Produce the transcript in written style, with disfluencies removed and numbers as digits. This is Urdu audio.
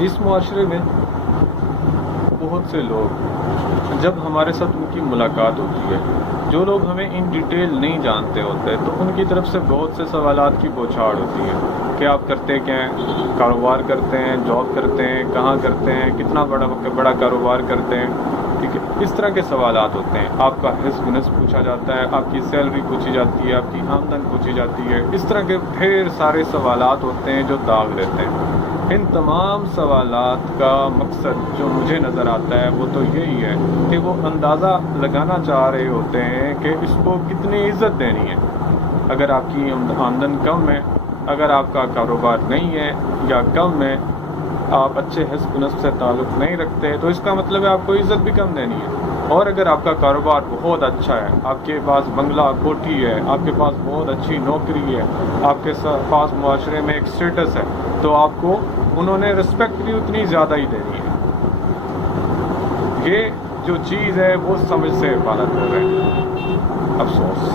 اس معاشرے میں بہت سے لوگ جب ہمارے ساتھ ان کی ملاقات ہوتی ہے، جو لوگ ہمیں ان ڈیٹیل نہیں جانتے ہوتے تو ان کی طرف سے بہت سے سوالات کی بوچھاڑ ہوتی ہے کہ آپ کرتے کیا ہیں، کاروبار کرتے ہیں، جاب کرتے ہیں، کہاں کرتے ہیں، کتنا بڑا کاروبار کرتے ہیں، ٹھیک ہے، اس طرح کے سوالات ہوتے ہیں۔ آپ کا حسب نصب پوچھا جاتا ہے، آپ کی سیلری پوچھی جاتی ہے، آپ کی آمدن پوچھی جاتی ہے، اس طرح کے ڈھیر سارے سوالات ہوتے ہیں جو داغ رہتے ہیں۔ ان تمام سوالات کا مقصد جو مجھے نظر آتا ہے وہ تو یہی ہے کہ وہ اندازہ لگانا چاہ رہے ہوتے ہیں کہ اس کو کتنی عزت دینی ہے۔ اگر آپ کی آمدن کم ہے، اگر آپ کا کاروبار نہیں ہے یا کم ہے، آپ اچھے حسب نصب سے تعلق نہیں رکھتے تو اس کا مطلب ہے آپ کو عزت بھی کم دینی ہے۔ اور اگر آپ کا کاروبار بہت اچھا ہے، آپ کے پاس بنگلہ کوٹھی ہے، آپ کے پاس بہت اچھی نوکری ہے، آپ کے پاس معاشرے میں ایک سٹیٹس ہے، تو آپ کو انہوں نے رسپیکٹ بھی اتنی زیادہ ہی دینی ہے۔ یہ جو چیز ہے وہ سمجھ سے غلط ہو رہی ہے، افسوس۔